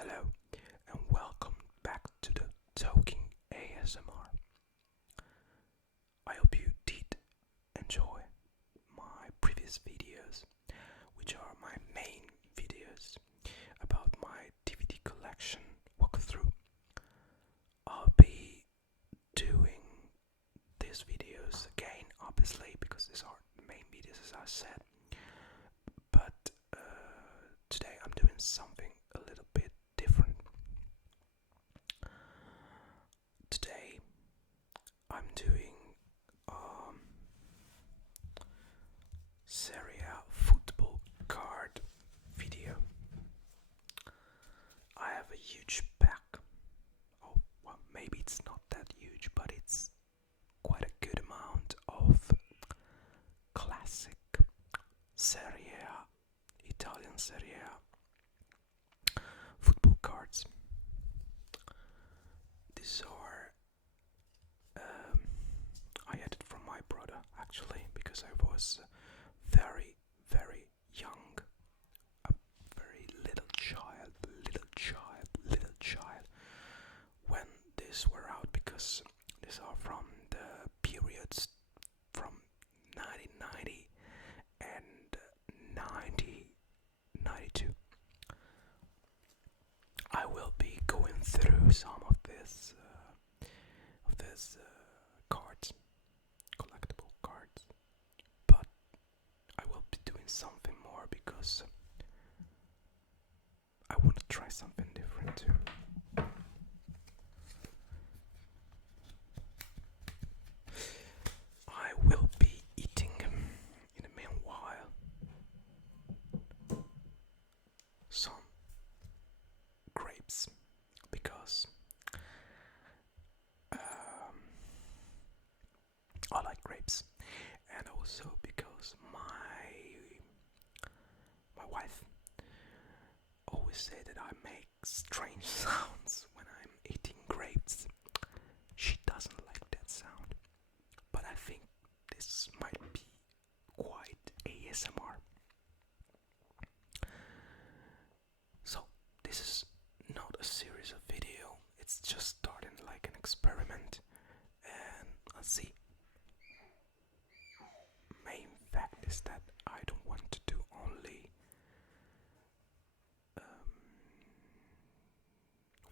Hello and welcome back to the Talking ASMR. I hope you did enjoy my previous videos, which are my main videos about my DVD collection walkthrough. I'll be doing these videos again, obviously, because these are the main videos, as I said. But today I'm doing something a little bit different. Today I'm doing Serie A football card video. I have a huge pack. Oh, well, maybe it's not that huge, but it's quite a good amount of classic Serie A, Italian Serie A football cards. These are I had it from my brother, actually, because I was very, very young, a very little child, when these were out, because these are from the periods from 1990 and 1992. I will be going through some of this cards, collectible cards, but I will be doing something more because I want to try something different too. I will be eating in the meanwhile some grapes because I like grapes, and also because my wife always say that I make strange sounds when I'm eating grapes. She doesn't like that sound, but I think this might be quite ASMR. So this is not a series of video, it's just starting like an experiment, and let's see. Main fact is that I don't want to do only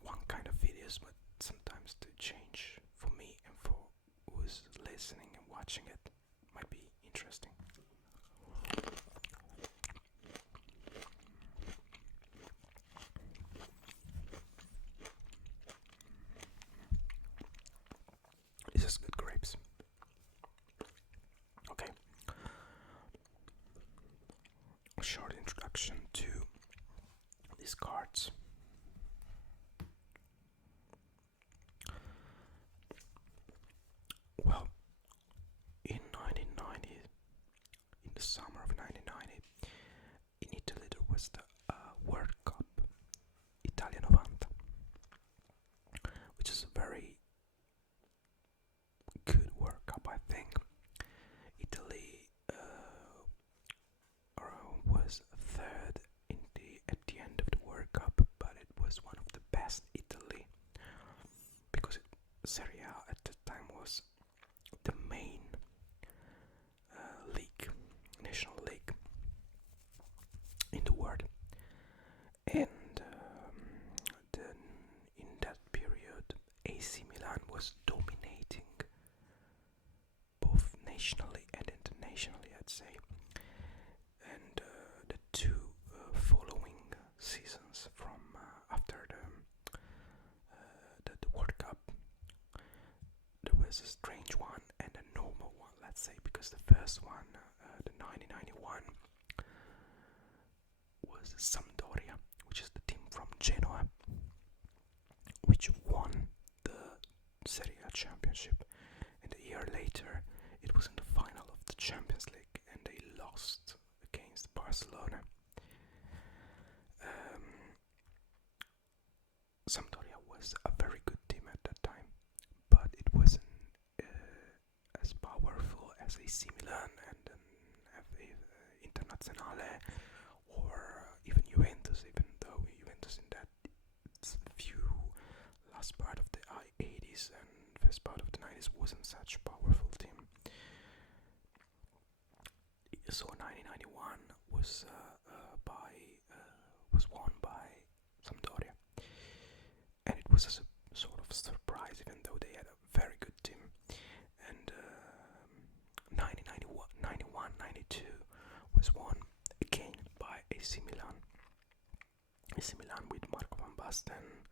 one kind of videos, but sometimes to change for me and for who's listening and watching it might be interesting. This is good grapes. Okay. A short introduction to these cards. Well, in 1990, in the summer of 1990, in Italy there was the World Cup, Italia 90, which is a very good World Cup, I think. Italy was third at the end of the World Cup, but it was one of the best Italy because Serie A at the time was the main league, national league in the world, and then in that period AC Milan was dominating both nationally and internationally, I'd say. And the two following seasons from after the World Cup, there was a strange one and a normal one, let's say, because the first one, the 1991, was Sampdoria, which is the team from Genoa, which won the Serie A championship, and a year later it was in the final of the Champions League and they lost against Barcelona. Sampdoria was a very good team at that time, but it wasn't as powerful as AC Milan and Internazionale or even Juventus, even though Juventus in that wasn't such a powerful team. So 1991 was won by Sampdoria, and it was a sort of surprise, even though they had a very good team. And 1991, 91, 92 was won again by AC Milan. AC Milan with Marco van Basten,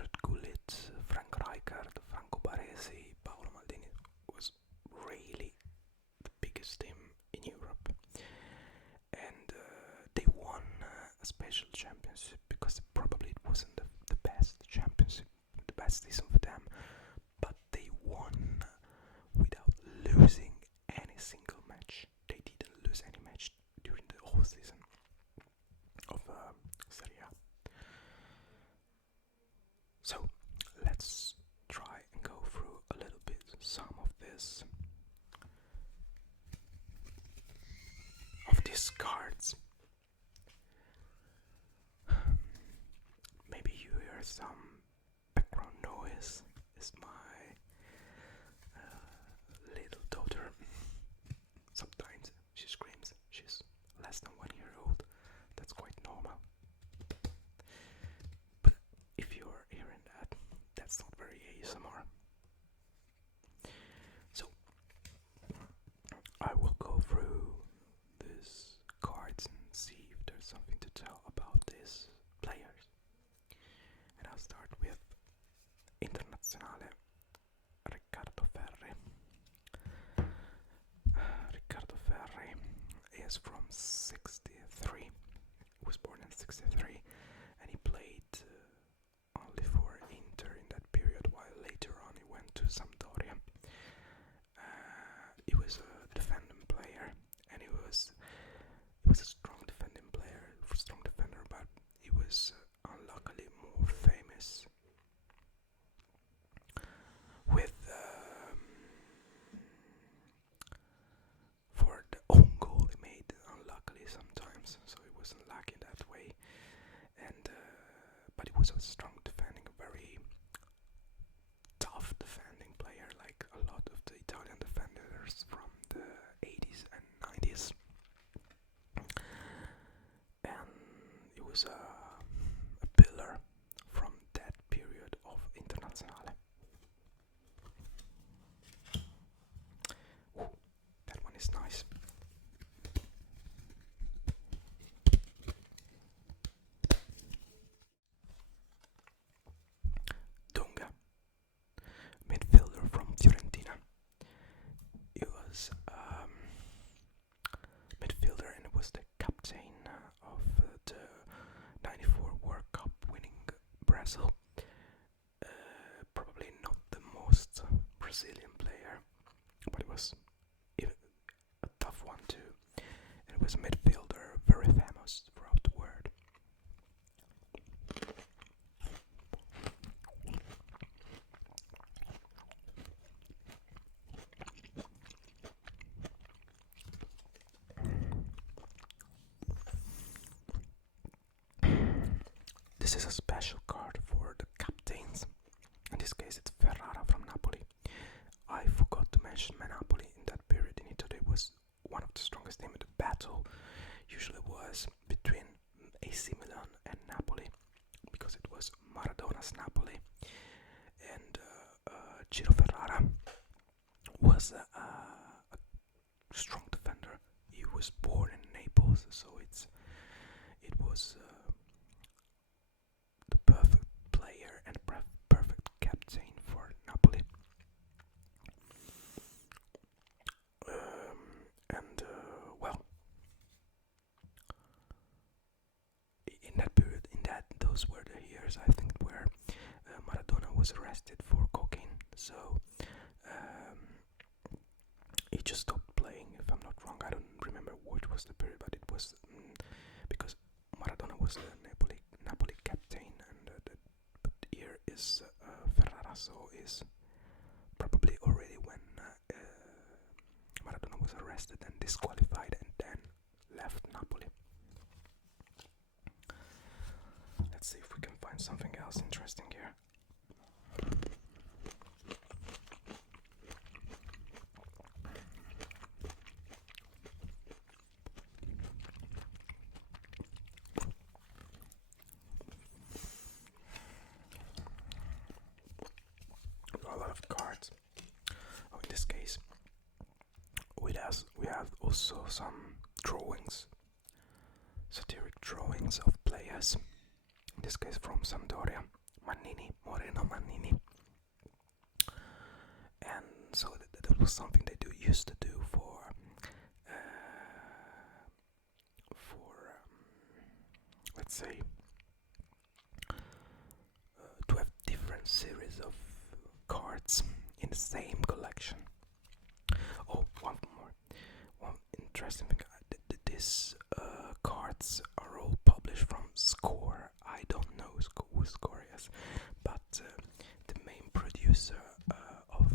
Ruud Gullit, Frank Rijkaard, Franco Baresi, Paolo Maldini. Was really the biggest team in Europe, and they won a special championship because probably it wasn't the best championship, the best season for them, but they won without losing any single match. They didn't lose any match during the whole season of Serie A. So let's try and go through a little bit some of these cards. Maybe you hear some background noise. It's my little daughter. Sometimes she screams. She's less than 1 year old. That's quite normal. But if you're hearing that, that's not very ASMR. So I will go through these cards and see if there's something to tell about these players. And I'll start with Internazionale Riccardo Ferri. Riccardo Ferri is from 63. He was born in 63, and he played only for Inter in that period, while later on he went to Sampdoria. He was a defending player, and he was a strong defending player, strong defender, but he was unluckily more famous with for the own goal he made, unluckily sometimes, so he wasn't lucky that way. And but he was a strong defending, very tough defending player, like a lot of the Italian defenders from the 80s and 90s. And he was a pillar from that period of Internazionale. Ooh, that one is nice. Dunga, midfielder from Fiorentina. He was midfielder and was the captain of the 94 World Cup winning Brazil. Probably not the most Brazilian player, but he was a tough one too. And he was a midfielder, very famous throughout the world. This is a special card for the captains. In this case it's Ferrara from Napoli. I forgot to mention Napoli in that period in Italy was one of the strongest teams. The battle usually was between AC Milan and Napoli, because it was Maradona's Napoli, and Ciro Ferrara was a strong defender. He was born in Naples, so it was the perfect player and perfect captain for Napoli. In that period, those were the years, I think, where Maradona was arrested for cocaine. So he just stopped playing, if I'm not wrong. I don't remember what was the period, but it was because Maradona was the Napoli captain, and but here is Ferrara, so is probably already when Maradona was arrested and disqualified and then left Napoli. Let's see if we can find something else interesting here. players. We have also some drawings, satiric drawings of players. In this case from Sampdoria, Moreno Mannini. And so that was something they used to do let's say, to have different series of cards in the same collection. Oh, one interesting thing. These cards are all published from Score. I don't know who Score is, but the main producer of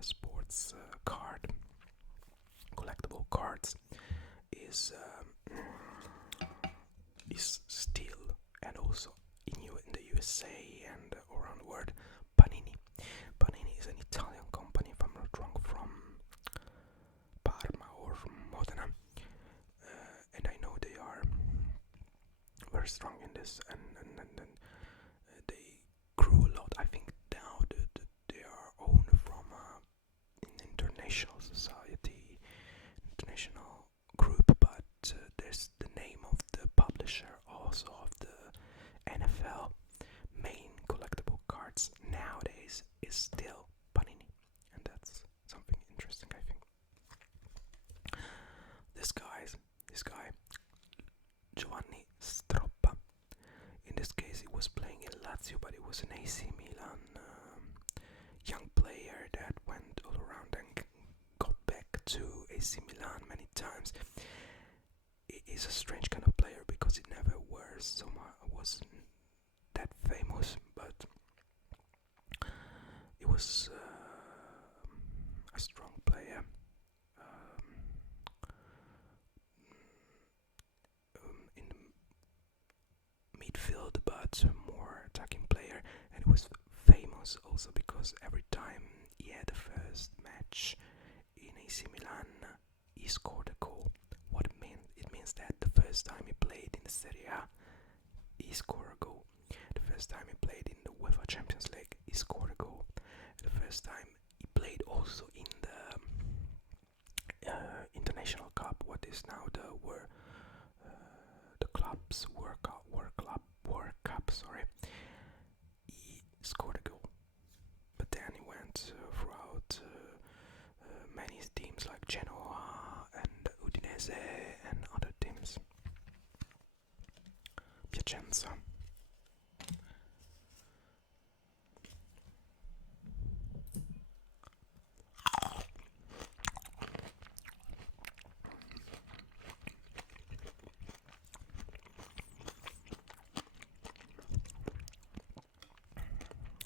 sports collectible cards is still, and also in the USA and around the world, Panini. Panini is an Italian company, if I'm not wrong, from Parma or from Modena, and I know they are very strong in this, and they grew a lot. I think now that they are owned from an international society, international group, but there's the name of the publisher, also of the NFL main collectible cards nowadays, is still Panini, and that's something interesting, I think. This guy, Giovanni Stroppa. In this case, he was playing in Lazio, but he was an AC Milan young player that went all around and got back to AC Milan many times. He's a strange kind of player because he never wasn't that famous, but he was a strong player. In the midfield, but more attacking player, and he was famous also because every time he had the first match in AC Milan, he scored a goal. What it means that the first time he played in the Serie A, he scored a goal. The first time he played in the UEFA Champions League, he scored a goal. The first time he played also in the International Cup, what is now the club's World Cup, sorry, he scored a goal. But then he went throughout many teams like Genoa and Udinese and other teams. Piacenza.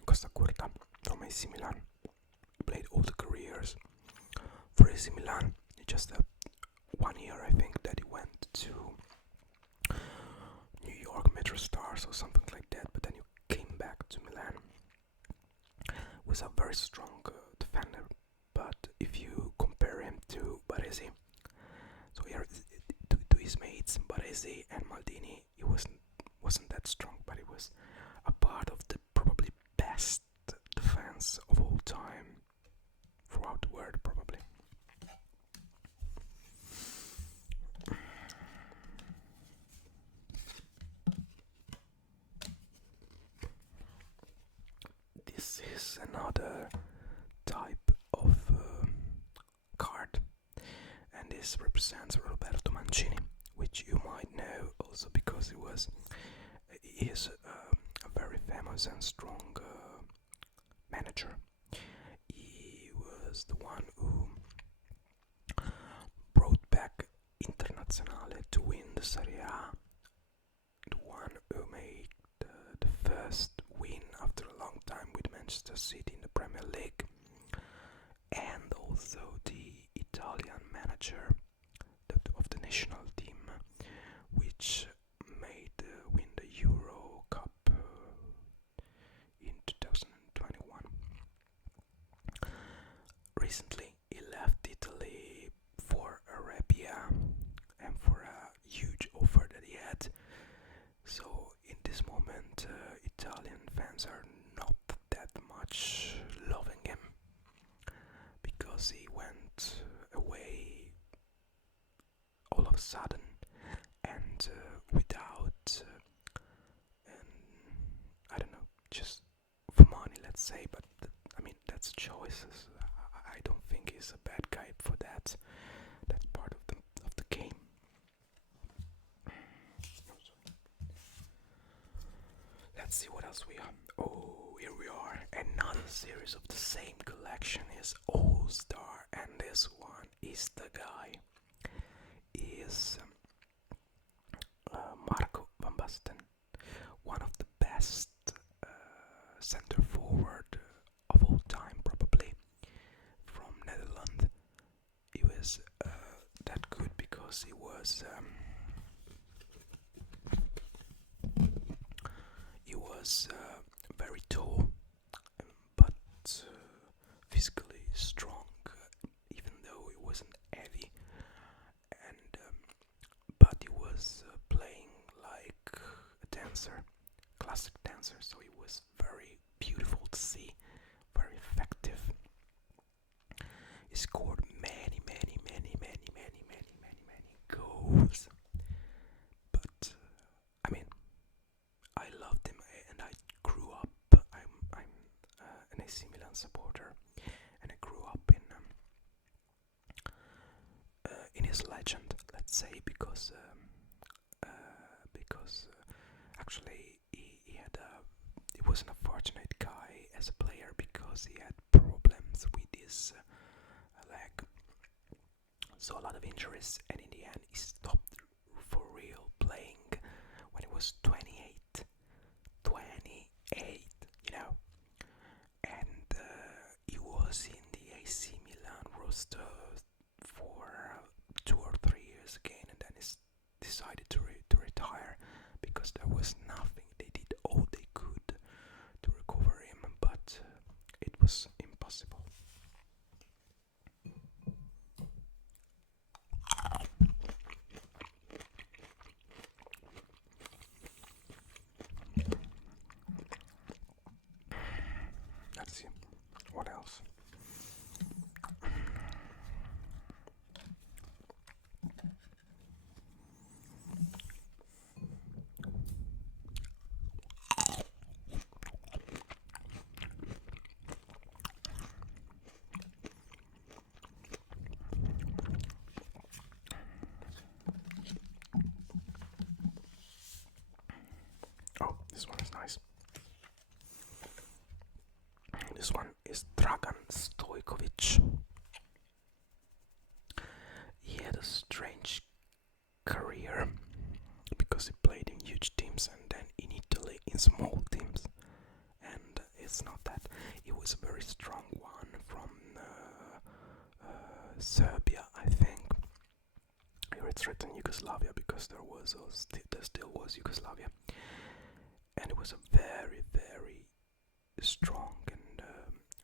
Costa Curta from AC Milan. He played all the careers for AC Milan. He just 1 year, I think, that he went to New York Metro Stars or something like that, but then he came back to Milan. Was a very strong defender, but if you compare him to Baresi, so here to his mates Baresi and Maldini, he wasn't that strong, but he was a part of the probably best defense of all time throughout the world, probably. This is another type of card, and this represents Roberto Mancini, which you might know also because he is a very famous and strong manager. He was the one who brought back Internazionale to win the Serie A, the one who made the first win after a long time with Manchester City in the Premier League, and also the Italian manager of the national team, which made win the Euro Cup in 2021. Recently, he left Italy for Arabia and for a huge offer that he had. So in this moment, Italian fans are not that much loving him because he went sudden and without, I don't know, just for money, let's say. But I mean, that's choices. I don't think he's a bad guy for that. That's part of the game. Let's see what else we have. Oh, here we are. Another series of the same collection is All Star, and this one is the guy. Is Marco van Basten, one of the best center forward of all time, probably from Netherlands. He was that good because he was very tall, but physically strong, even though he wasn't heavy, and but he was playing like a dancer, classic dancer, so he was very beautiful to see, very effective. He scored many goals, but I mean, I loved him, and I grew up. I'm an AC Milan supporter, and I grew up in his legend, let's say, because actually he was an unfortunate guy as a player because he had problems with his leg, so a lot of injuries, and in the end he stopped for real playing when he was 28, you know, and he was in the AC Milan roster for 2 or 3 years again, and then he decided to retire because there was nothing. They did all they could to recover him, but it was impossible. Let's see what else. Oh, this one is nice. This one is Dragan Stojkovic. He had a strange career because he played in huge teams and then in Italy in small teams. And it's not that. He was a very strong one from Serbia, I think. Here it's written Yugoslavia because there still was Yugoslavia. And it was a very, very strong and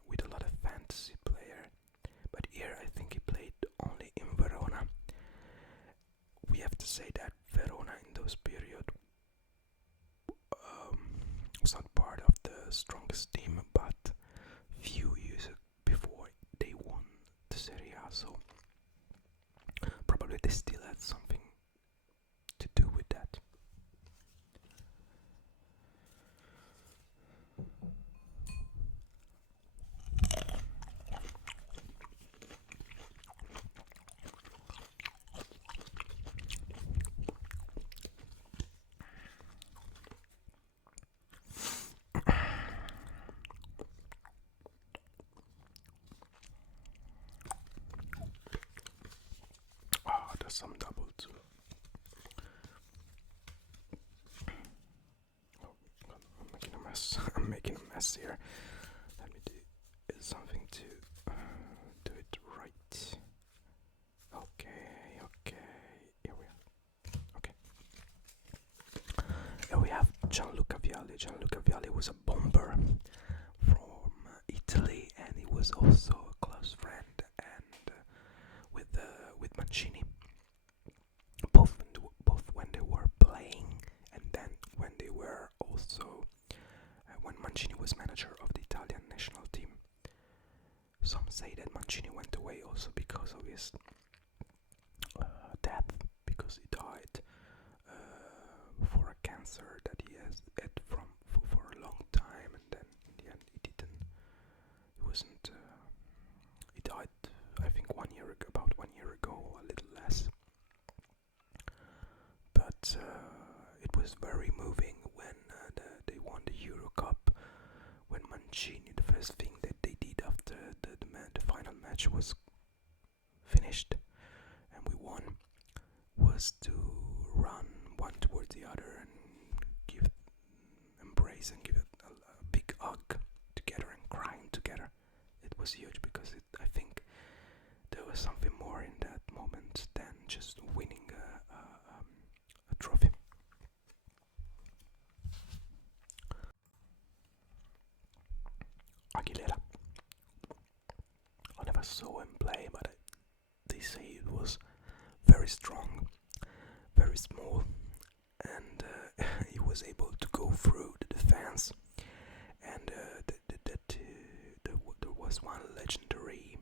with a lot of fantasy player, but here I think he played only in Verona. We have to say that Verona in those period was not part of the strongest team, but few years before they won the Serie A, so probably they still had something to do with that. There's some double too. Oh, I'm making a mess. I'm making a mess here. Let me do something to do it right. Okay. Here we are. Okay. Here we have Gianluca Vialli. Gianluca Vialli was a bomber from Italy, and he was also a close friend and with Mancini. Both when they were playing, and then when they were also when Mancini was manager of the Italian national team. Some say that Mancini went away also because of his death, because cancer that he has had for a long time, and then in the end he didn't. He wasn't. He died, I think, about 1 year ago, a little less. But it was very moving when they won the Euro Cup. When Mancini, the first thing that they did after the final match was finished and we won, was to run one towards the other and embrace and give it a big hug together and crying together. It was huge because I think there was something more in that moment than just winning a trophy. Aguilera. I never saw him play, but they say it was very strong, very small, and he was able to go through the defense. And there was one legendary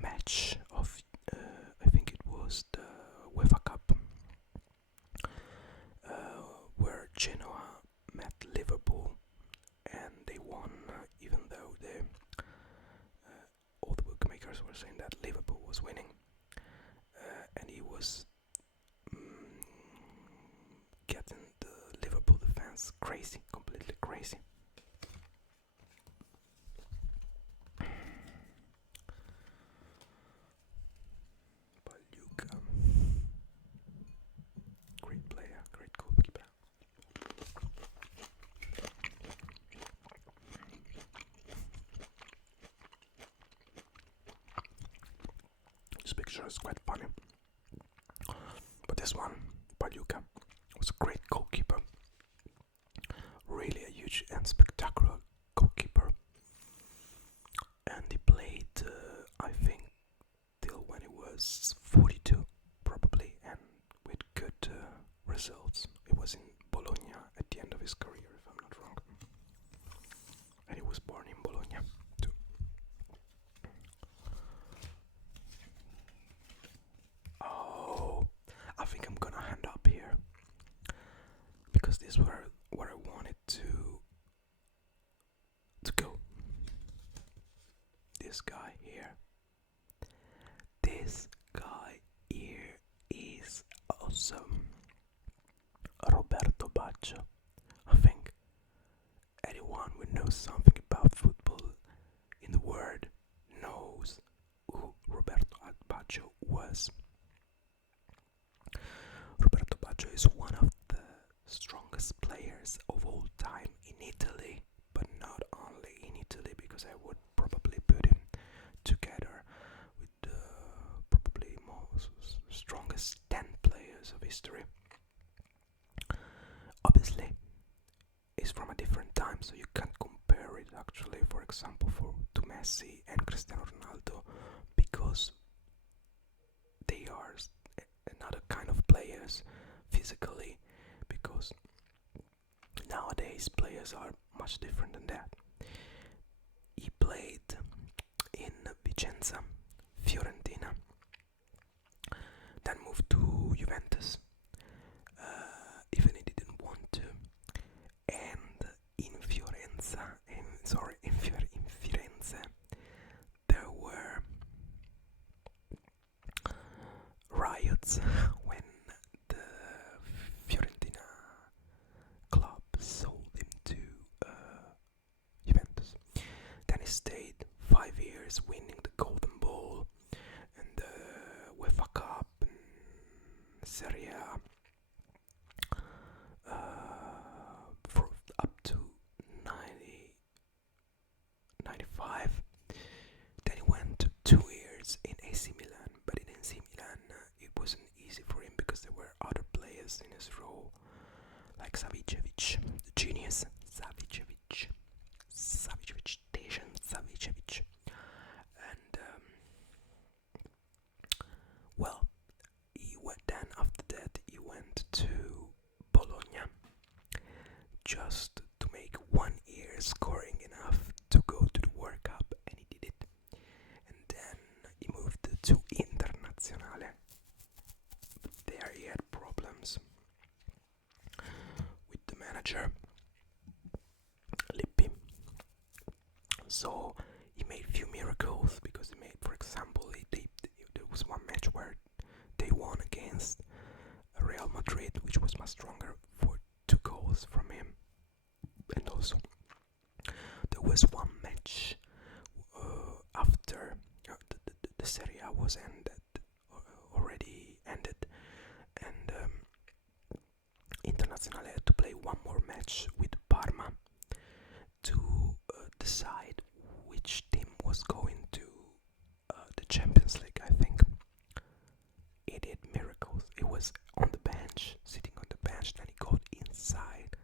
match of, I think it was the UEFA Cup, where Genoa met Liverpool, and they won, even though all the bookmakers were saying that Liverpool was winning, and he was getting the Liverpool defense crazy, completely crazy. Pagliuca, great player, great goalkeeper. This picture is quite funny, but this one, Pagliuca, was a great goalkeeper, really a huge and spectacular goalkeeper, and he played, I think, till when he was 42, probably, and with good results. He was in Bologna at the end of his career, if I'm not wrong, and he was born in Bologna too. Oh, I think I'm gonna hand up here, because this is where I wanted to go. This guy here is awesome. Roberto Baggio. I think anyone who knows something about football in the world knows who Roberto Baggio was. Roberto Baggio is one of the strongest players of all time in Italy, but not only in Italy, because I would probably put him together with the probably most strongest 10 players of history. Obviously, it's from a different time, so you can't compare it actually, for example, to Messi and Cristiano Ronaldo, because they are another kind of players physically, because nowadays players are much different than that. He played in Vicenza, Fiorentina, then moved to Juventus, even he didn't want to, and in Firenze there were riots when the Fiorentina club sold him to Juventus. Then he stayed 5 years, winning the Golden Ball and the UEFA Cup and Serie A, for up to 95. Then he went 2 years in AC Milan, but in AC Milan it wasn't easy for him because there were other players in his role, like Savicevic, the genius Savicevic, Dejan Savicevic, and well, after that he went to Bologna, just to make 1 year scoring enough to go to the World Cup, and he did it. And then he moved to Internazionale, but there he had problems. won against Real Madrid, which was much stronger, for 2 goals from him. And also, there was one match after the Serie A was already ended, and Internazionale had to play one more match with Parma to decide which team was going to the Champions League, I think. He did miracles. He was on the bench, sitting on the bench, then he got inside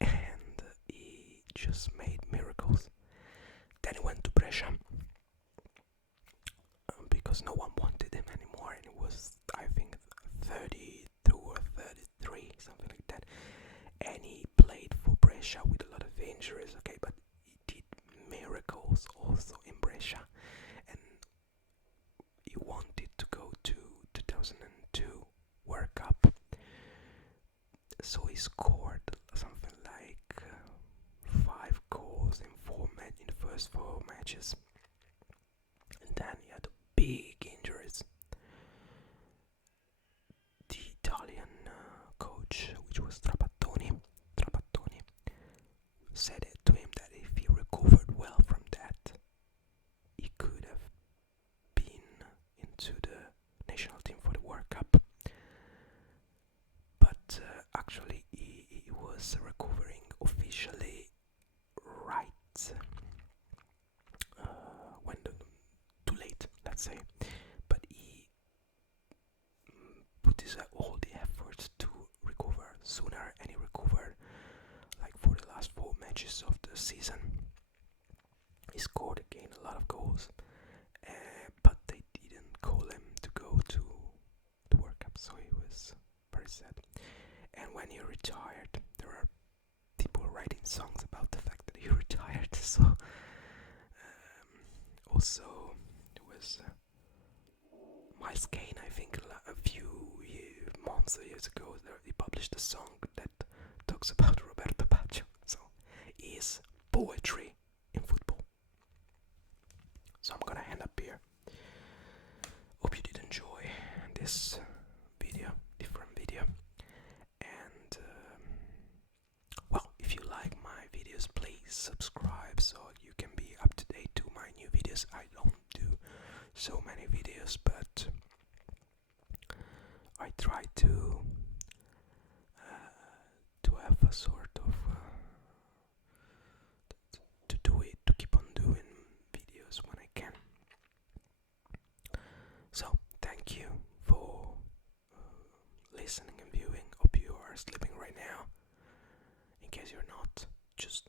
and he just made miracles. Then he went to Brescia because no one wanted him anymore, and it was, I think, 32 or 33, something like that. And he played for Brescia with a lot of injuries, okay, but he did miracles also in Brescia, and he wanted to go to 2002 World Cup, so he scored something like 5 goals in the first 4 matches, and then he had big injuries. The Italian coach, which was Trapattoni, said it to him that if he recovered well from that, he could have been into the national team for the World Cup. But actually, he was recovering officially right when too late, let's say. But he put all the efforts to recover sooner, and he recovered like for the last 4 matches of the season. He scored again a lot of goals, but they didn't call him to go to the World Cup, so he was very sad. And when he retired, there are people writing songs about the fact that he retired. So also there was Miles Kane, I think, a few months or years ago, he published a song that talks about Roberto Baggio. So he is poetry in football. So I'm gonna end up here. Hope you did enjoy this different video. And well, if you like my videos, please subscribe so you can be up to date to my new videos. I don't do so many videos, but I try to have a sort of to keep on doing videos when I can. So thank you for listening and viewing. Hope you are sleeping right now. In case you're not, just